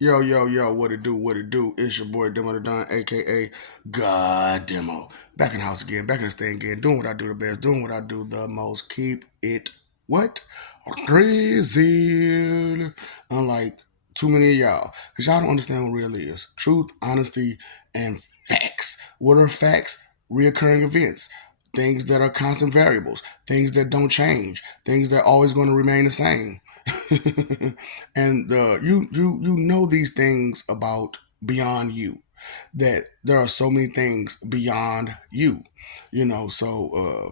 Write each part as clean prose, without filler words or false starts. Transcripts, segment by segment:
Yo, yo, yo, what it do, what it do? It's your boy Demo the Don, aka God Demo. Back in the house again, back in the stand again, doing what I do the best, doing what I do the most. Keep it what? Crazy. Unlike too many of y'all. Because y'all don't understand what real is. Truth, honesty, and facts. What are facts? Reoccurring events. Things that are constant variables, things that don't change, things that are always going to remain the same. And you know these things about beyond you, that there are so many things beyond you, so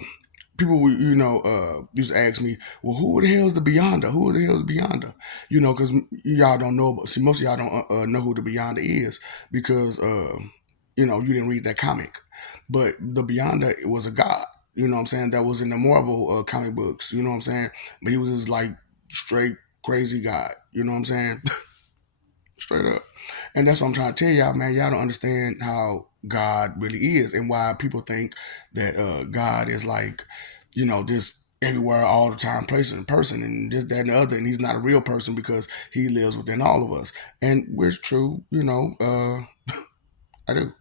people used to ask me, well, who the hell is the beyonder, who the hell is beyonder, because y'all don't know, but see, most of y'all don't know who the beyonder is, because you didn't read that comic. But the beyonder was a god, what I'm saying, that was in the Marvel comic books, what I'm saying. But he was just like straight crazy guy, what I'm saying. Straight up. And that's what I'm trying to tell y'all, man. Y'all don't understand how God really is, and why people think that God is like, this everywhere all the time person and this, that, and the other, and he's not a real person because he lives within all of us. And which true, I do.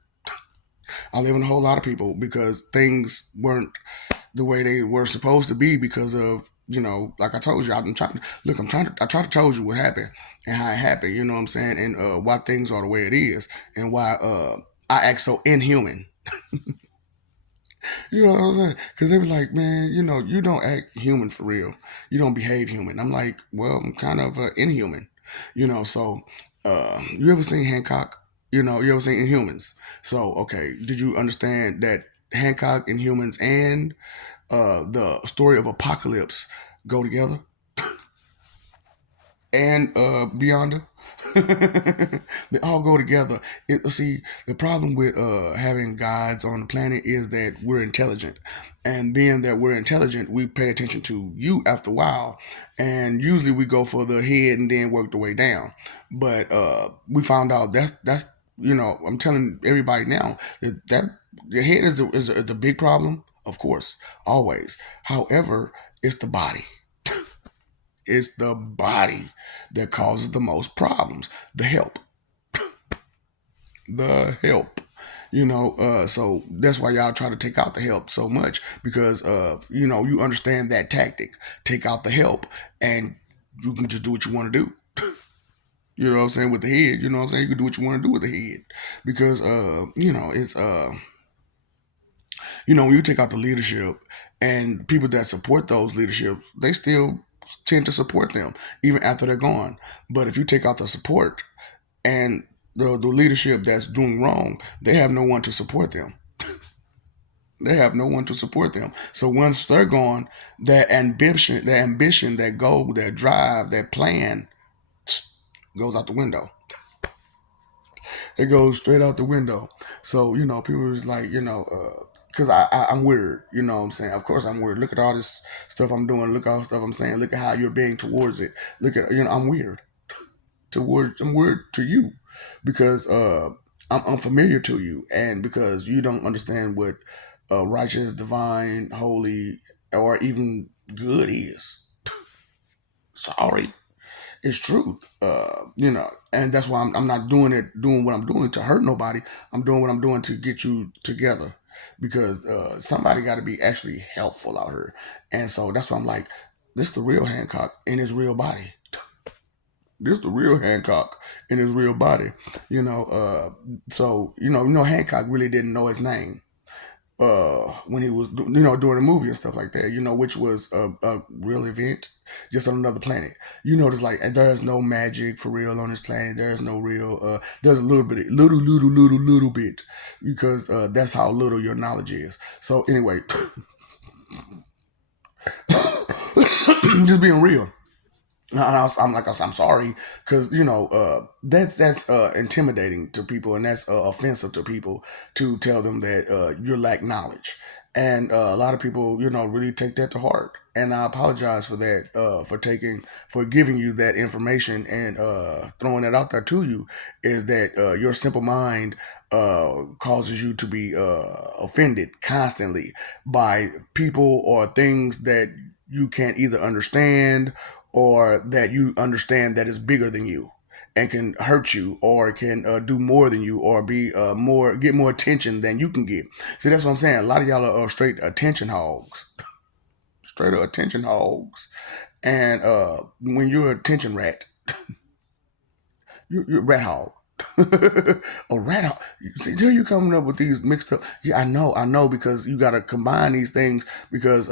I live in a whole lot of people because things weren't the way they were supposed to be because of, like I told you, I'm trying to look, I try to tell you what happened and how it happened, you know what I'm saying, and why things are the way it is, and why I act so inhuman. You know what I'm saying? Because they were like, man, you don't act human for real. You don't behave human. I'm like, well, I'm kind of inhuman, so you ever seen Hancock? You ever seen Inhumans? So, okay, did you understand that Hancock, Inhumans, and the story of Apocalypse go together, and Beyonder. They all go together. See, the problem with having gods on the planet is that we're intelligent, and being that we're intelligent, we pay attention to you after a while, and usually we go for the head and then work the way down. But we found out that's I'm telling everybody now that the head is the big problem, of course, always. However, it's the body. It's the body that causes the most problems. The help. The help. So that's why y'all try to take out the help so much, because you understand that tactic. Take out the help and you can just do what you want to do. You know what I'm saying? With the head, you know what I'm saying? You can do what you want to do with the head. Because it's when you take out the leadership and people that support those leaderships, they still tend to support them even after they're gone. But if you take out the support and the leadership that's doing wrong, they have no one to support them. They have no one to support them. So once they're gone, that ambition, that goal, that drive, that plan goes out the window. It goes straight out the window. So people is like, because I'm weird. You know what I'm saying? Of course I'm weird. Look at all this stuff I'm doing. Look at all the stuff I'm saying. Look at how you're being towards it. Look at I'm weird. I'm weird to you because I'm unfamiliar to you, and because you don't understand what righteous, divine, holy, or even good is. Sorry, it's true. And that's why I'm not doing what I'm doing to hurt nobody. I'm doing what I'm doing to get you together, because somebody got to be actually helpful out here. And so that's why I'm like, this is the real Hancock in his real body. This is the real Hancock in his real body. So Hancock really didn't know his name when he was doing the movie and stuff like that, which was a real event just on another planet. There's like, there's no magic for real on this planet. There's no real there's a little bit, little bit, because that's how little your knowledge is. So anyway, just being real. I'm like, I'm sorry, because that's intimidating to people, and that's offensive to people to tell them that you lack knowledge, and a lot of people really take that to heart, and I apologize for that, for giving you that information and throwing that out there to you, is that your simple mind causes you to be offended constantly by people or things that you can't either understand, or that you understand that is bigger than you. and can hurt you, or can do more than you, or be more get more attention than you can get. See, that's what I'm saying. A lot of y'all are straight attention hogs, straight up attention hogs. And when you're an attention rat, you're a rat hog. A rat hog. See, here you coming up with these mixed up. Yeah, I know, because you got to combine these things, because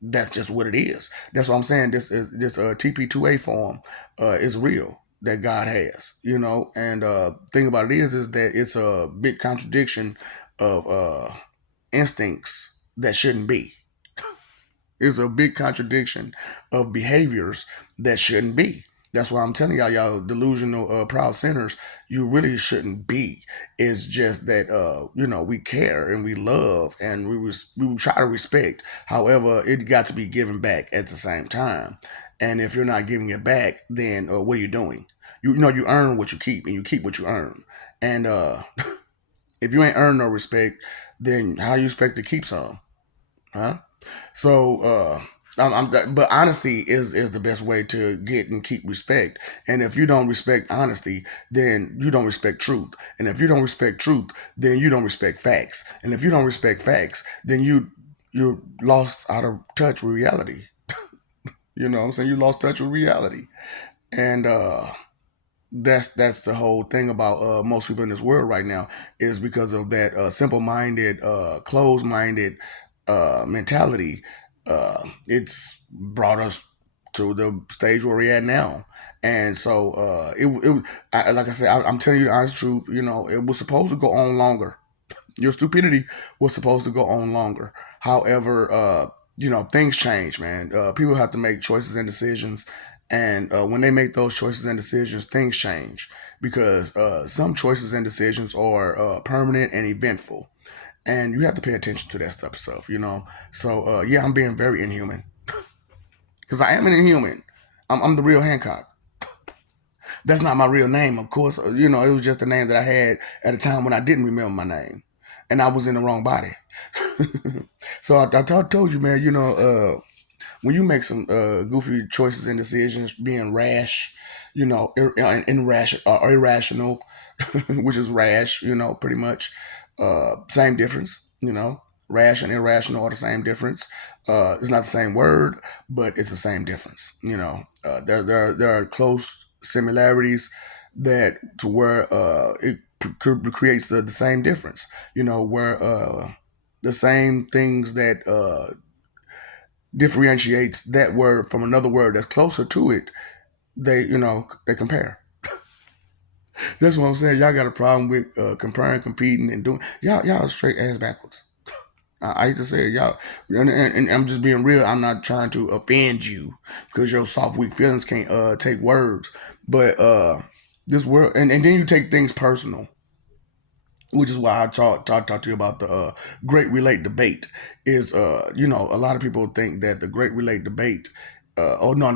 that's just what it is. That's what I'm saying. This TP2A form is real, that God has, and thing about it is that it's a big contradiction of instincts that shouldn't be. It's a big contradiction of behaviors that shouldn't be. That's why I'm telling y'all delusional, proud sinners, you really shouldn't be. It's just that, we care and we love and we try to respect. However, it got to be given back at the same time. And if you're not giving it back, then what are you doing? You earn what you keep, and you keep what you earn. And if you ain't earned no respect, then how you expect to keep some? Huh? So, but honesty is the best way to get and keep respect. And if you don't respect honesty, then you don't respect truth. And if you don't respect truth, then you don't respect facts. And if you don't respect facts, then you're lost out of touch with reality. You know what I'm saying? You lost touch with reality. And that's the whole thing about most people in this world right now, is because of that simple-minded, closed-minded mentality. It's brought us to the stage where we're at now. And so like I said, I'm telling you the honest truth. It was supposed to go on longer. Your stupidity was supposed to go on longer. However, things change, man. People have to make choices and decisions, and when they make those choices and decisions, things change, because some choices and decisions are permanent and eventful, and you have to pay attention to that stuff. So yeah, I'm being very inhuman, because I am an inhuman. I'm the real Hancock. That's not my real name, of course. It was just a name that I had at a time when I didn't remember my name, and I was in the wrong body. So I told you, man. When you make some goofy choices and decisions, being rash, irrational, which is rash, pretty much same difference. Rash and irrational are the same difference. It's not the same word, but it's the same difference. There are close similarities, that to where creates the same difference. Where the same things that differentiates that word from another word that's closer to it, they compare. That's what I'm saying. Y'all got a problem with comparing, competing, and doing. Y'all straight ass backwards. I hate to say it, y'all, and I'm just being real. I'm not trying to offend you, because your soft, weak feelings can't take words. But this world, and then you take things personal, which is why I talk to you about the great relate debate. Is a lot of people think that the great relate debate. Oh, no!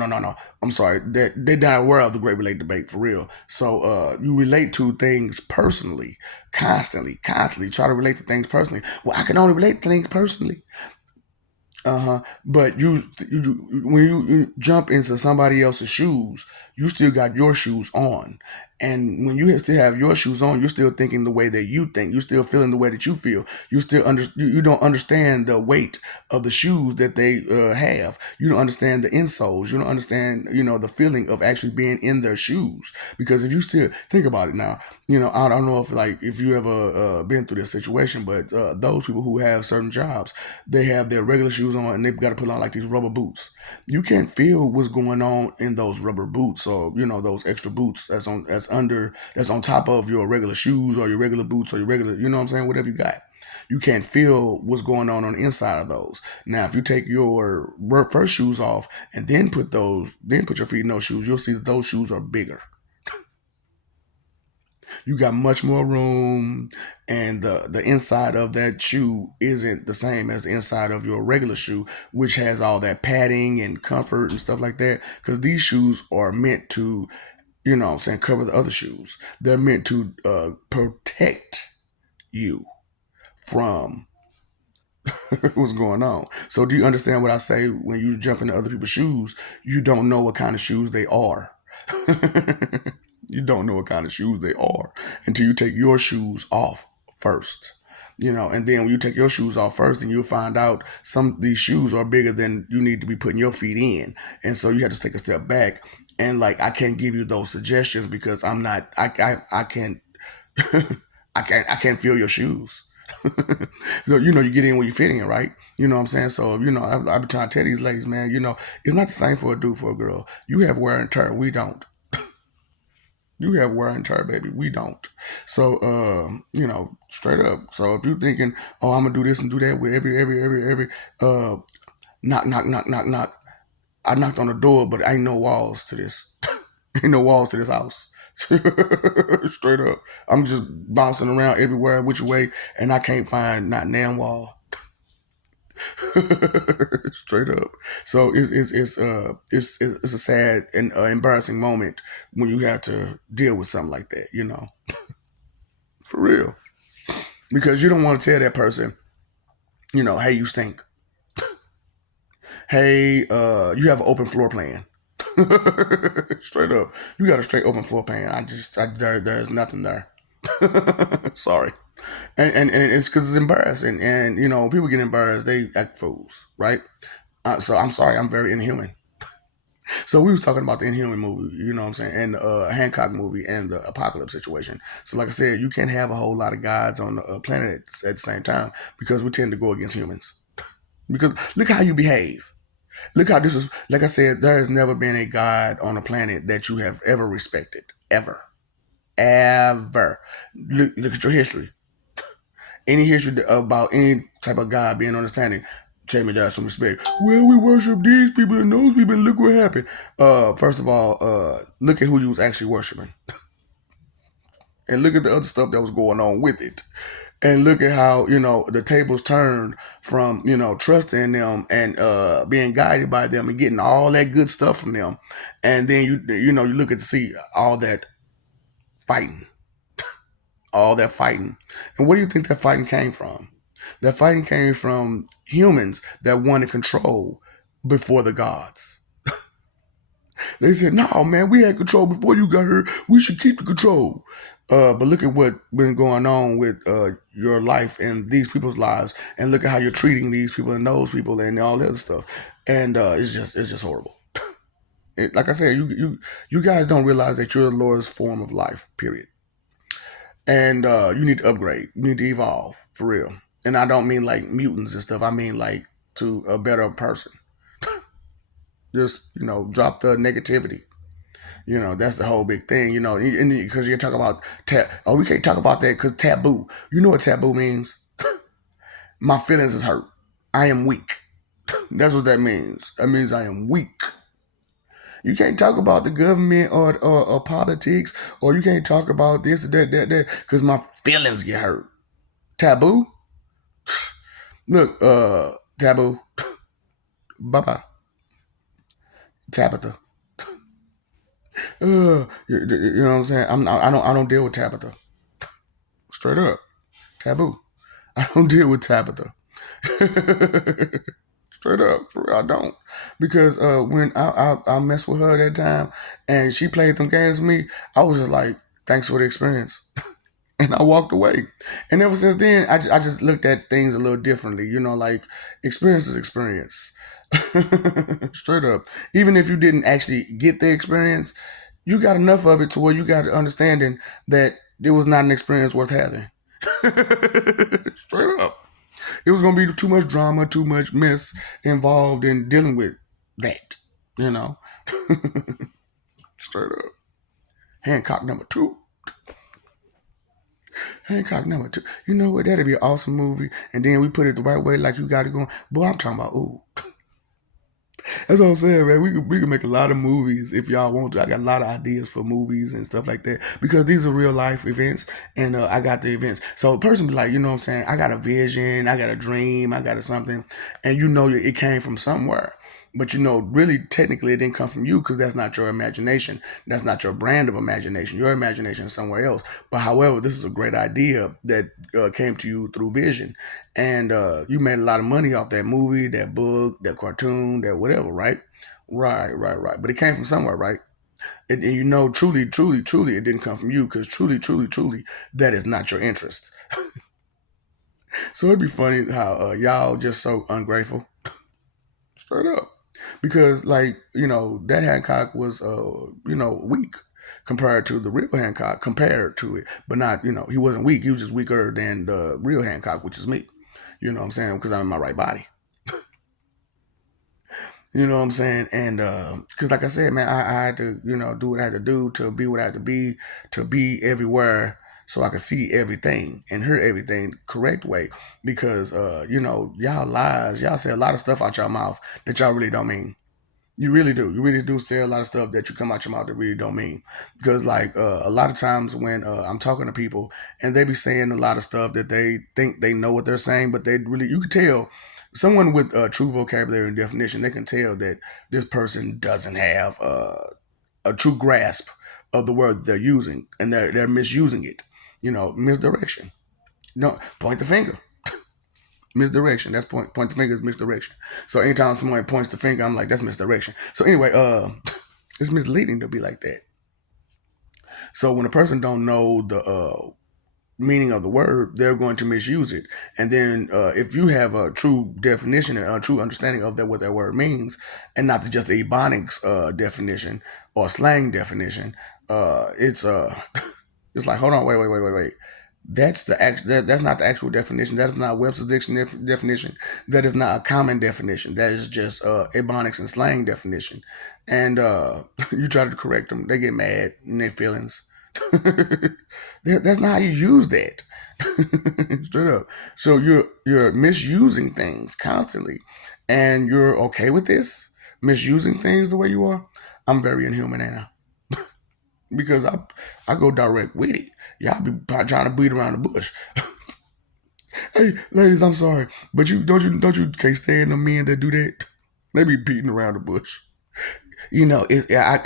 I'm sorry. That they're not aware of the great relate debate, for real. So you relate to things personally, constantly try to relate to things personally. Well, I can only relate to things personally. But when you jump into somebody else's shoes, you still got your shoes on, and when you still have your shoes on, you're still thinking the way that you think. You're still feeling the way that you feel. You don't understand the weight of the shoes that they have. You don't understand the insoles. You don't understand the feeling of actually being in their shoes. Because if you still think about it now, I don't know if you ever been through this situation, but those people who have certain jobs, they have their regular shoes on, and they've got to put on like these rubber boots. You can't feel what's going on in those rubber boots, or those extra boots that's on top of your regular shoes, or your regular boots, or your regular, what I'm saying, whatever you got. You can't feel what's going on the inside of those. Now, if you take your first shoes off and then put your feet in those shoes, you'll see that those shoes are bigger. You got much more room, and the inside of that shoe isn't the same as the inside of your regular shoe, which has all that padding and comfort and stuff like that, because these shoes are meant to, what I'm saying, cover the other shoes. They're meant to protect you from what's going on. So do you understand what I say? When you jump into other people's shoes, you don't know what kind of shoes they are. You don't know what kind of shoes they are until you take your shoes off first. And then when you take your shoes off first, then you'll find out some of these shoes are bigger than you need to be putting your feet in. And so you have to take a step back. And like, I can't give you those suggestions because I'm not, I can't, I can't feel your shoes. So, you get in where you fit in, right? You know what I'm saying? So, I be trying to tell these ladies, man, it's not the same for a dude, for a girl. You have wear and tear. We don't. You have wear and tear, baby. We don't. So, straight up. So if you're thinking, oh, I'm gonna do this and do that with every, uh, knock, knock, knock, knock, knock. I knocked on the door, but ain't no walls to this. Ain't no walls to this house. Straight up. I'm just bouncing around everywhere, which way, and I can't find not damn wall. Straight up. So it's a sad and embarrassing moment when you have to deal with something like that. For real, because you don't want to tell that person, hey, you stink. Hey, you have an open floor plan. Straight up, you got a straight open floor plan. There's nothing there. Sorry. And it's because it's embarrassing, and people get embarrassed, they act fools, right? So I'm sorry, I'm very inhuman. So we was talking about the Inhuman movie, you know what I'm saying, and the Hancock movie and the apocalypse situation. So like I said, you can't have a whole lot of gods on the planet at the same time because we tend to go against humans. Because look how you behave. Look how this is. Like I said, there has never been a god on the planet that you have ever respected, ever, ever. Look at your history. Any history about any type of God being on this planet, tell me there's some respect. Well, we worship these people and those people, and look what happened. First of all, look at who you was actually worshiping, and look at the other stuff that was going on with it, and look at how the tables turned from trusting them and being guided by them and getting all that good stuff from them, and then you look at to see fighting, all that fighting, and where do you think that fighting came from? That fighting came from humans that wanted control before the gods. They said, "No, man, we had control before you got here. We should keep the control." But look at what been going on with your life and these people's lives, and look at how you're treating these people and those people and all the other stuff. And it's just horrible. Like I said, you guys don't realize that you're the Lord's form of life. Period. And you need to upgrade. You need to evolve for real. And I don't mean like mutants and stuff. I mean like to a better person. Just drop the negativity. That's the whole big thing. Because you're talking about oh, we can't talk about that because taboo. You know what taboo means? My feelings is hurt. I am weak. That's what that means. That means I am weak. You can't talk about the government or politics, or you can't talk about this or that, because my feelings get hurt. Taboo? Look, taboo. Bye bye. Tabitha. You know what I'm saying? I don't deal with Tabitha. Straight up. Taboo. I don't deal with Tabitha. Straight up, for real, I don't, because when I messed with her that time, and she played them games with me, I was just like, thanks for the experience, and I walked away. And ever since then, I just looked at things a little differently. Like experience is experience. Straight up, even if you didn't actually get the experience, you got enough of it to where you got an understanding that it was not an experience worth having. Straight up. It was gonna be too much drama, too much mess involved in dealing with that. You know, straight up. Hancock number two. Hancock number two. You know what? That'd be an awesome movie. And then we put it the right way, like you got it going. Boy, I'm talking about ooh. That's what I'm saying, man. We can make a lot of movies if y'all want to. I got a lot of ideas for movies and stuff like that because these are real life events, and I got the events. So a person be like, you know what I'm saying? I got a vision, I got a dream, I got a something, and it came from somewhere. But really, technically, it didn't come from you because that's not your imagination. That's not your brand of imagination. Your imagination is somewhere else. But however, this is a great idea that came to you through vision, and you made a lot of money off that movie, that book, that cartoon, that whatever, right? Right, right, right. But it came from somewhere, right? And you know, truly, truly, truly, it didn't come from you because truly, truly, truly, that is not your interest. So it'd be funny how y'all just so ungrateful, straight up, because like that Hancock was weak compared to the real Hancock, compared to it, but not he wasn't weak. He was just weaker than the real Hancock, which is me. You know what I'm saying? Because I'm in my right body. You know what I'm saying? And because, like I said, man, I had to, do what I had to do to be what I had to be everywhere, so I could see everything and hear everything the correct way. Because, y'all lies, y'all say a lot of stuff out your mouth that y'all really don't mean. You really do. You really do say a lot of stuff that you come out your mouth that really don't mean. Because like a lot of times when I'm talking to people and they be saying a lot of stuff that they think they know what they're saying, but they really you can tell someone with true vocabulary and definition, they can tell that this person doesn't have a true grasp of the word they're using, and they're misusing it. Misdirection. No, point the finger. Misdirection. That's point the finger is misdirection. So anytime someone points the finger, I'm like, that's misdirection. So anyway, it's misleading to be like that. So when a person don't know the meaning of the word, they're going to misuse it. And then if you have a true definition and a true understanding of that what that word means, and not just the Ebonics definition or slang definition, it's it's like, hold on, wait. That's not the actual definition. That's not Webster's dictionary definition. That is not a common definition. That is just Ebonics and slang definition. And you try to correct them, they get mad in their feelings. That's not how you use that. Straight up. So you're misusing things constantly, and you're okay with this misusing things the way you are. I'm very inhuman, Anna, because I go direct with it. Y'all be trying to beat around the bush. Hey, ladies, I'm sorry, but you can't stand the men that do that. They be beating around the bush. I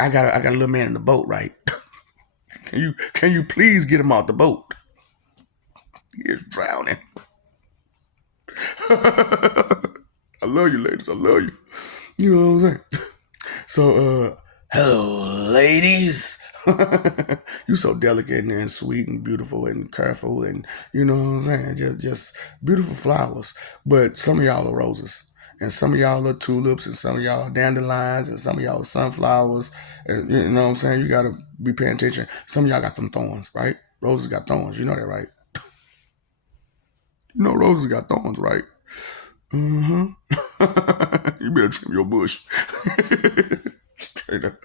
got a little man in the boat, right? Can you please get him out the boat? He is drowning. I love you, ladies. I love you. You know what I'm saying? So, hello, ladies. You so delicate and sweet and beautiful and careful, and you know what I'm saying? Just beautiful flowers. But some of y'all are roses, and some of y'all are tulips, and some of y'all are dandelions, and some of y'all are sunflowers. And you know what I'm saying? You gotta be paying attention. Some of y'all got them thorns, right? Roses got thorns. You know that, right? You know roses got thorns, right? Mm-hmm. You better trim your bush. Straight up.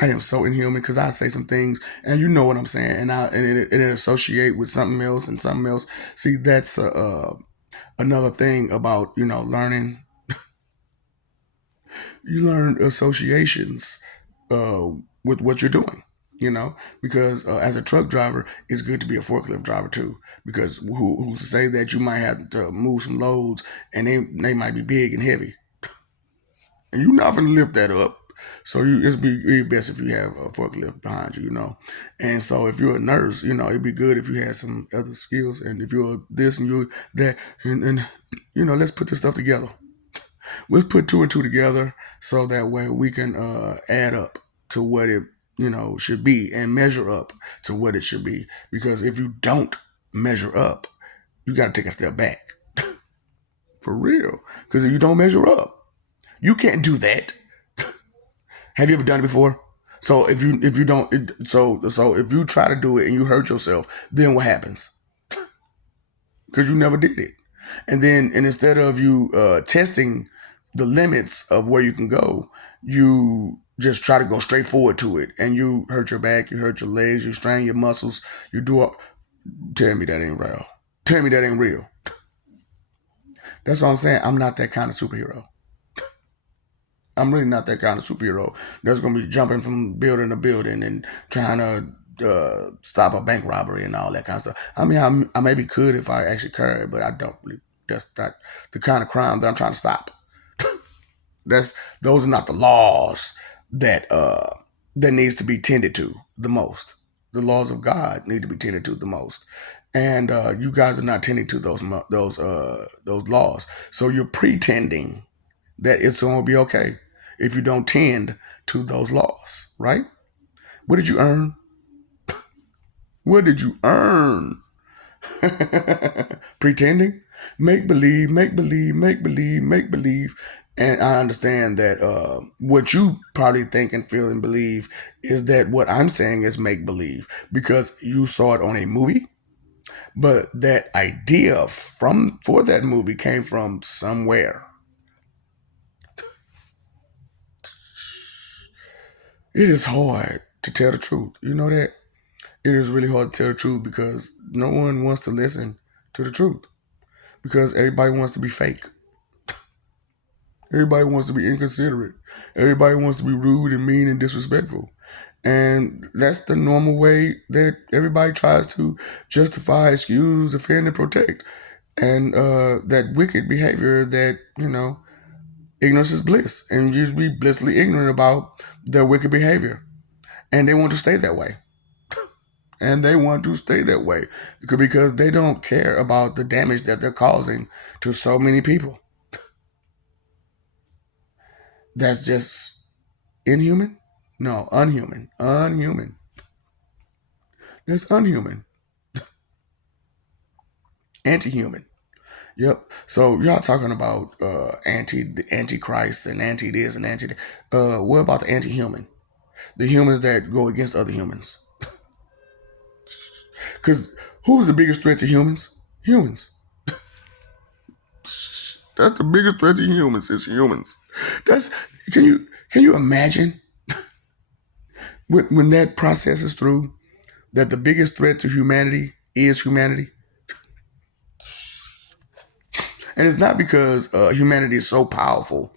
I am so inhuman because I say some things, and you know what I'm saying, and it associate with something else and something else. See, that's another thing about learning. You learn associations uh, with what you're doing. Because as a truck driver, it's good to be a forklift driver too. Because who's to say that you might have to move some loads, and they might be big and heavy, and you're not gonna lift that up. So it'd be best if you have a forklift behind you. And so if you're a nurse, it'd be good if you had some other skills. And if you're this and you're that, and let's put this stuff together. Let's put two and two together so that way we can add up to what it should be and measure up to what it should be. Because if you don't measure up, you got to take a step back for real. Because if you don't measure up, you can't do that. Have you ever done it before? So if you don't so if you try to do it and you hurt yourself, then what happens? Because you never did it. And instead of you testing the limits of where you can go, you just try to go straight forward to it, and you hurt your back, you hurt your legs, you strain your muscles, you do all. Tell me that ain't real. Tell me that ain't real. That's what I'm saying. I'm not that kind of superhero. I'm really not that kind of superhero that's gonna be jumping from building to building and trying to stop a bank robbery and all that kind of stuff. I mean, I maybe could if I actually cared, but I don't really. That's not the kind of crime that I'm trying to stop. Those are not the laws that needs to be tended to the most. The laws of God need to be tended to the most, and you guys are not tending to those laws. So you're pretending that it's going to be okay. if you don't tend to those laws, right? What did you earn? What did you earn? Pretending, make believe, make believe, make believe, make believe. And I understand that what you probably think and feel and believe is that what I'm saying is make believe because you saw it on a movie, but that idea from for that movie came from somewhere. It is hard to tell the truth. You know that? It is really hard to tell the truth because no one wants to listen to the truth because everybody wants to be fake. Everybody wants to be inconsiderate. Everybody wants to be rude and mean and disrespectful. And that's the normal way that everybody tries to justify, excuse, defend, and protect. And that wicked behavior that, ignorance is bliss. And you just be blissfully ignorant about their wicked behavior. And they want to stay that way. And they want to stay that way because they don't care about the damage that they're causing to so many people. That's just inhuman? No, unhuman. Unhuman. That's unhuman. Anti-human. Yep. So y'all talking about the antichrist and anti this and anti that. What about the anti-human? The humans that go against other humans. Because who's the biggest threat to humans? Humans. That's the biggest threat to humans is humans. That's can you imagine when that process is through that the biggest threat to humanity is humanity? And it's not because humanity is so powerful.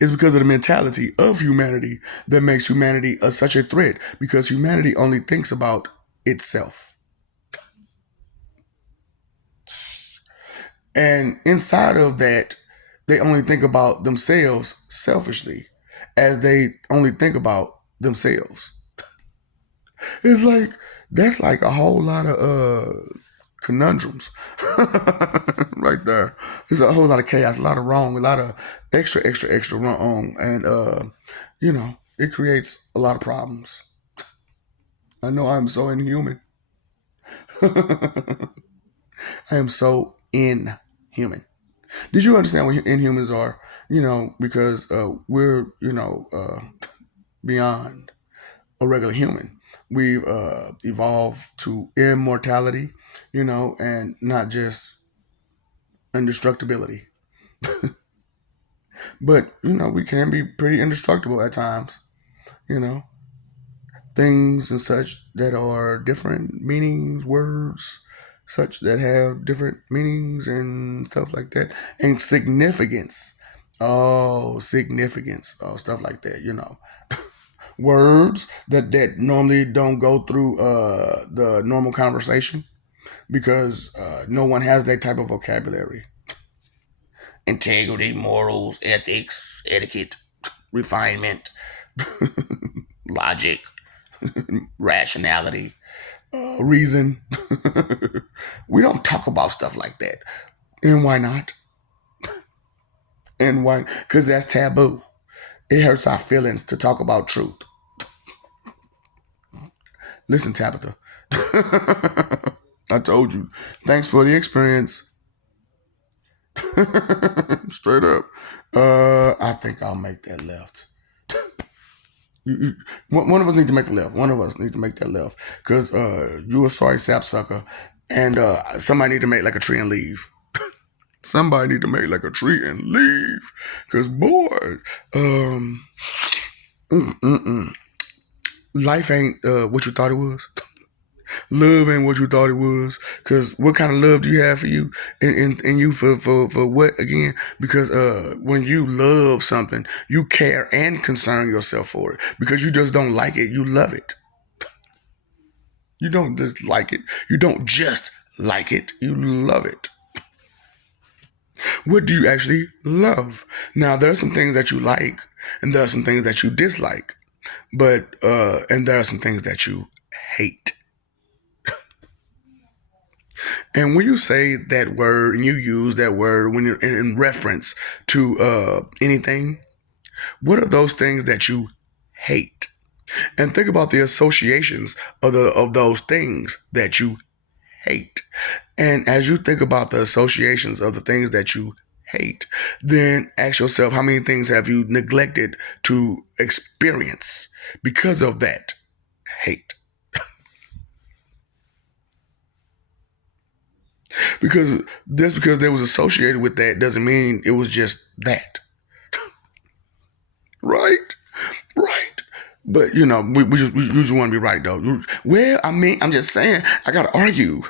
It's because of the mentality of humanity that makes humanity such a threat because humanity only thinks about itself. And inside of that, they only think about themselves selfishly as they only think about themselves. It's like, that's like a whole lot of conundrums right there. There's a whole lot of chaos, a lot of wrong, a lot of extra wrong. And, it creates a lot of problems. I know I'm so inhuman. I am so inhuman. Did you understand what inhumans are? Because we're, beyond a regular human. We've evolved to immortality, and not just indestructibility. But, we can be pretty indestructible at times, you know, things and such that are different meanings, words, such that have different meanings and stuff like that, and significance. Oh, significance. Oh, stuff like that, words that normally don't go through the normal conversation because no one has that type of vocabulary. Integrity, morals, ethics, etiquette, refinement, logic, rationality, reason. We don't talk about stuff like that. And why not? And why? Because that's taboo. It hurts our feelings to talk about truth. Listen, Tabitha. I told you. Thanks for the experience. Straight up. I think I'll make that left. One of us need to make a left. One of us need to make that left because you a sorry sapsucker, and somebody need to make like a tree and leave. Somebody need to make like a tree and leave, because boy, um, mm, mm, mm. Life ain't what you thought it was. Love ain't what you thought it was. Cause what kind of love do you have for you and you for what again? Because when you love something, you care and concern yourself for it. Because you just don't like it, you love it. You don't just like it. You don't just like it. You love it. What do you actually love? Now there are some things that you like, and there are some things that you dislike. But and there are some things that you hate. And when you say that word and you use that word when you're in reference to anything, What are those things that you hate? And think about the associations of those things that you hate. And as you think about the associations of the things that you hate, then ask yourself, how many things have you neglected to experience because of that hate? Because just because they was associated with that doesn't mean it was just that. Right? Right. But we just want to be right though. Well, I mean, I'm just saying, I gotta argue.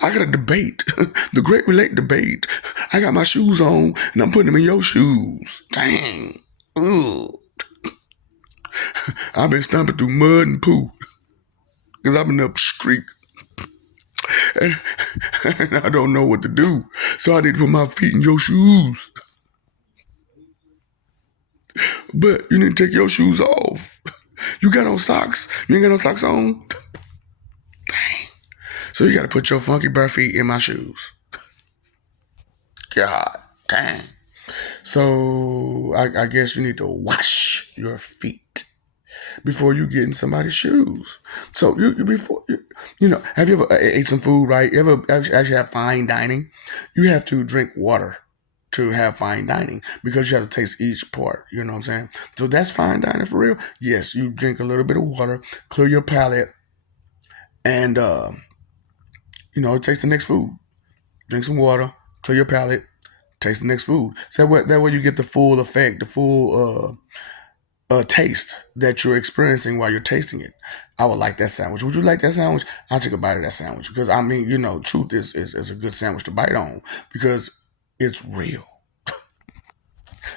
I gotta debate. The great relate debate. I got my shoes on and I'm putting them in your shoes. Dang. Ugh. I've been stomping through mud and poo because I've been up the street and, and I don't know what to do. So I need to put my feet in your shoes. But you need to take your shoes off. You got on socks? You ain't got no socks on? So you gotta put your funky bare feet in my shoes. God dang. So I guess you need to wash your feet before you get in somebody's shoes. So have you ever ate some food, right? You ever actually have fine dining? You have to drink water to have fine dining because you have to taste each part. You know what I'm saying? So that's fine dining for real. Yes, you drink a little bit of water, clear your palate, and taste the next food. Drink some water, clear your palate, taste the next food. So that way you get the full effect, the full taste that you're experiencing while you're tasting it. I would like that sandwich. Would you like that sandwich? I'll take a bite of that sandwich because I mean, truth is a good sandwich to bite on because it's real.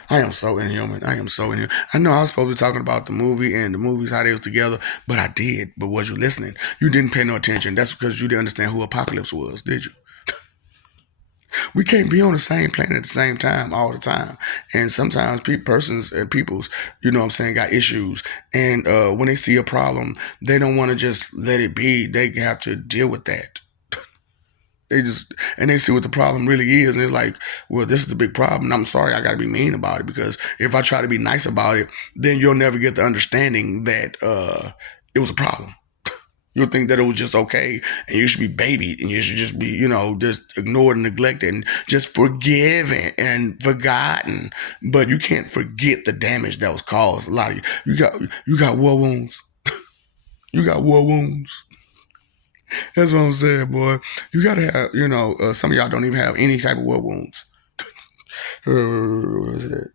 I am so inhuman. I am so inhuman. I know I was supposed to be talking about the movie and the movies, how they was together, but I did. But was you listening? You didn't pay no attention. That's because you didn't understand who Apocalypse was, did you? We can't be on the same planet at the same time all the time. And sometimes persons and peoples, what I'm saying, got issues. And when they see a problem, they don't want to just let it be. They have to deal with that. They see what the problem really is, and it's like, well, this is the big problem. And I'm sorry, I got to be mean about it because if I try to be nice about it, then you'll never get the understanding that it was a problem. You'll think that it was just okay, and you should be babied, and you should just be, just ignored and neglected, and just forgiven and forgotten. But you can't forget the damage that was caused. A lot of you got war wounds. You got war wounds. That's what I'm saying, boy. You gotta have, some of y'all don't even have any type of war wounds. What is it?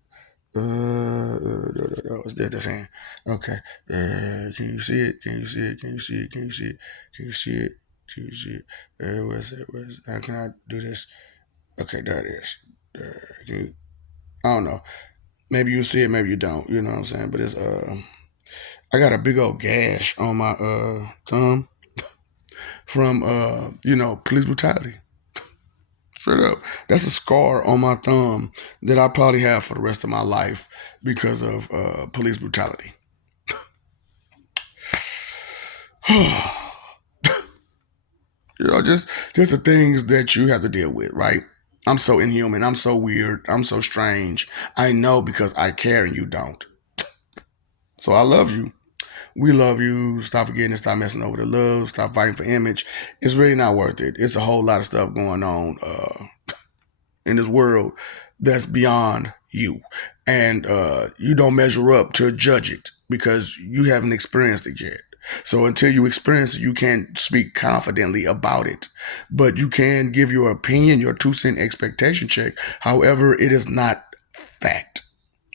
What's that? That's saying? Okay. Can you see it? Can you see it? Can you see it? Can you see it? Can you see it? Can you see it? Where's it? How can I do this? Okay, there it is. I don't know. Maybe you see it, maybe you don't. You know what I'm saying? But I got a big old gash on my thumb from police brutality. Straight up. That's a scar on my thumb that I probably have for the rest of my life because of police brutality. Just the things that you have to deal with, right? I'm so inhuman. I'm so weird. I'm so strange. I know because I care and you don't. So I love you. We love you. Stop forgetting and stop messing over the love. Stop fighting for image. It's really not worth it. It's a whole lot of stuff going on in this world that's beyond you. And you don't measure up to judge it because you haven't experienced it yet. So until you experience it, you can't speak confidently about it. But you can give your opinion, your 2 cent expectation check. However, it is not fact.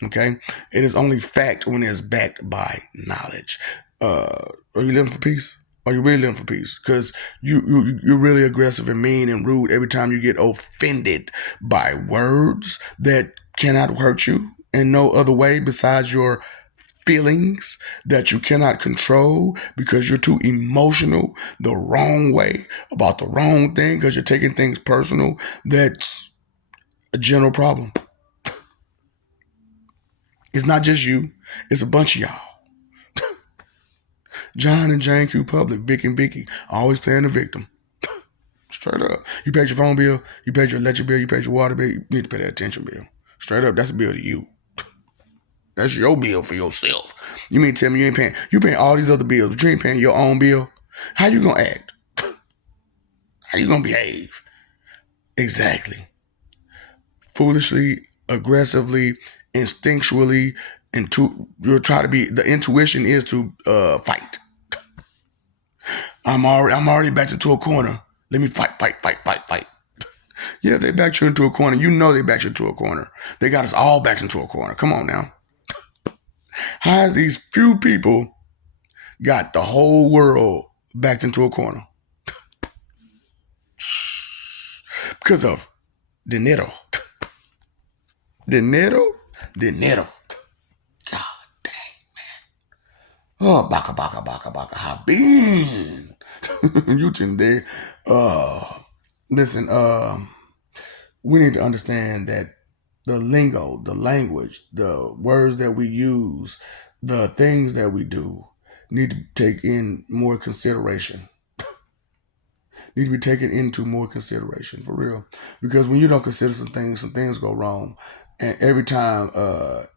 Okay? It is only fact when it's backed by knowledge. Are you living for peace? Are you really living for peace? Because you're really aggressive and mean and rude every time you get offended by words that cannot hurt you in no other way besides your feelings that you cannot control because you're too emotional the wrong way about the wrong thing because you're taking things personal. That's a general problem. It's not just you. It's a bunch of y'all. John and Jane Q Public, Vic and Vicky, always playing the victim. Straight up. You paid your phone bill, you paid your electric bill, you paid your water bill, you need to pay that attention bill. Straight up, that's a bill to you. That's your bill for yourself. You mean tell me you ain't paying? You paying all these other bills, but you ain't paying your own bill. How you gonna act? How you gonna behave? Exactly. Foolishly, aggressively, instinctually, you'll try to be. The intuition is to fight. I'm already backed into a corner. Let me fight, fight, fight, fight, fight. Yeah, they backed you into a corner. You know they backed you into a corner. They got us all backed into a corner. Come on now. How has these few people got the whole world backed into a corner? Because of dinero. Dinero? Dinero. God dang. Oh, baka, baka, baka, baka. How been? You there. Uh, listen, we need to understand that the lingo, the language, the words that we use, the things that we do need to take in more consideration. Need to be taken into more consideration for real. Because when you don't consider some things go wrong. And every time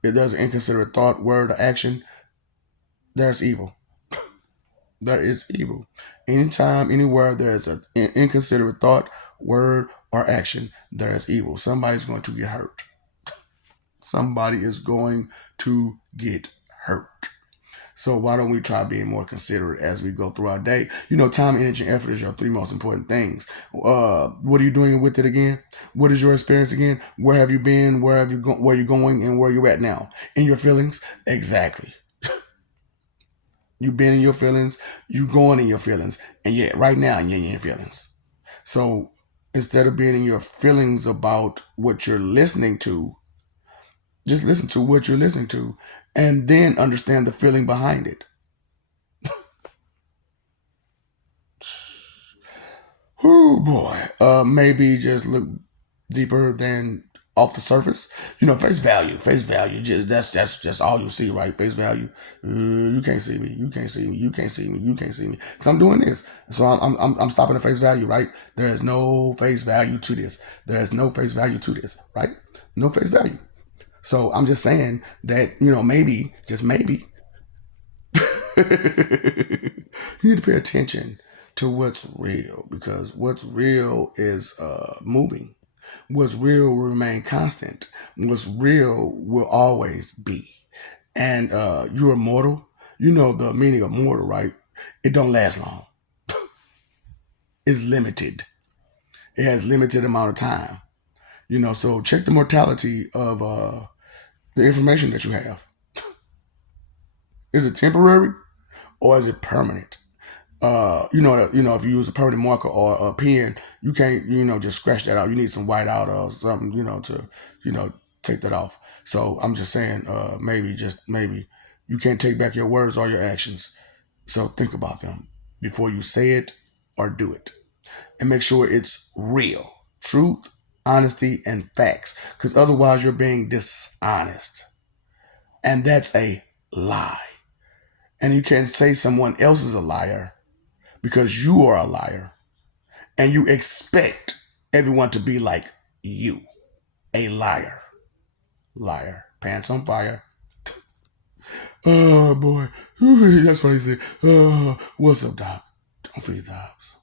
there's an inconsiderate thought, word, or action, there's evil. There is evil. Anytime, anywhere there's an inconsiderate thought, word, or action, there is evil. Somebody's going to get hurt. Somebody is going to get hurt. So why don't we try being more considerate as we go through our day? You know, time, energy, and effort is your three most important things. What are you doing with it again? What is your experience again? Where have you been? Where have you where you going, and where you at now? In your feelings? Exactly. You been in your feelings. You going in your feelings, and yet right now you're in your feelings. So instead of being in your feelings about what you're listening to, just listen to what you're listening to, and then understand the feeling behind it. Oh boy. Maybe just look deeper than off the surface. You know, face value. Face value. Just that's just all you see, right? Face value. You can't see me. You can't see me. You can't see me. You can't see me. Cause I'm doing this, so I'm stopping the face value, right? There is no face value to this. There is no face value to this, right? No face value. So I'm just saying that maybe just maybe you need to pay attention to what's real, because what's real is moving. What's real will remain constant. What's real will always be. And you're immortal. You know the meaning of mortal, right? It don't last long. It's limited. It has limited amount of time. So check the mortality of the information that you have. Is it temporary or is it permanent? If you use a permanent marker or a pen, you can't, just scratch that out. You need some white out or something, to, take that off. So I'm just saying, maybe, just maybe, you can't take back your words or your actions. So think about them before you say it or do it, and make sure it's real, truth, honesty, and facts. Because otherwise, you're being dishonest, and that's a lie. And you can't say someone else is a liar because you are a liar, and you expect everyone to be like you, a liar. Liar. Pants on fire. Oh boy. That's what he said. What's up, Doc? Don't forget the house.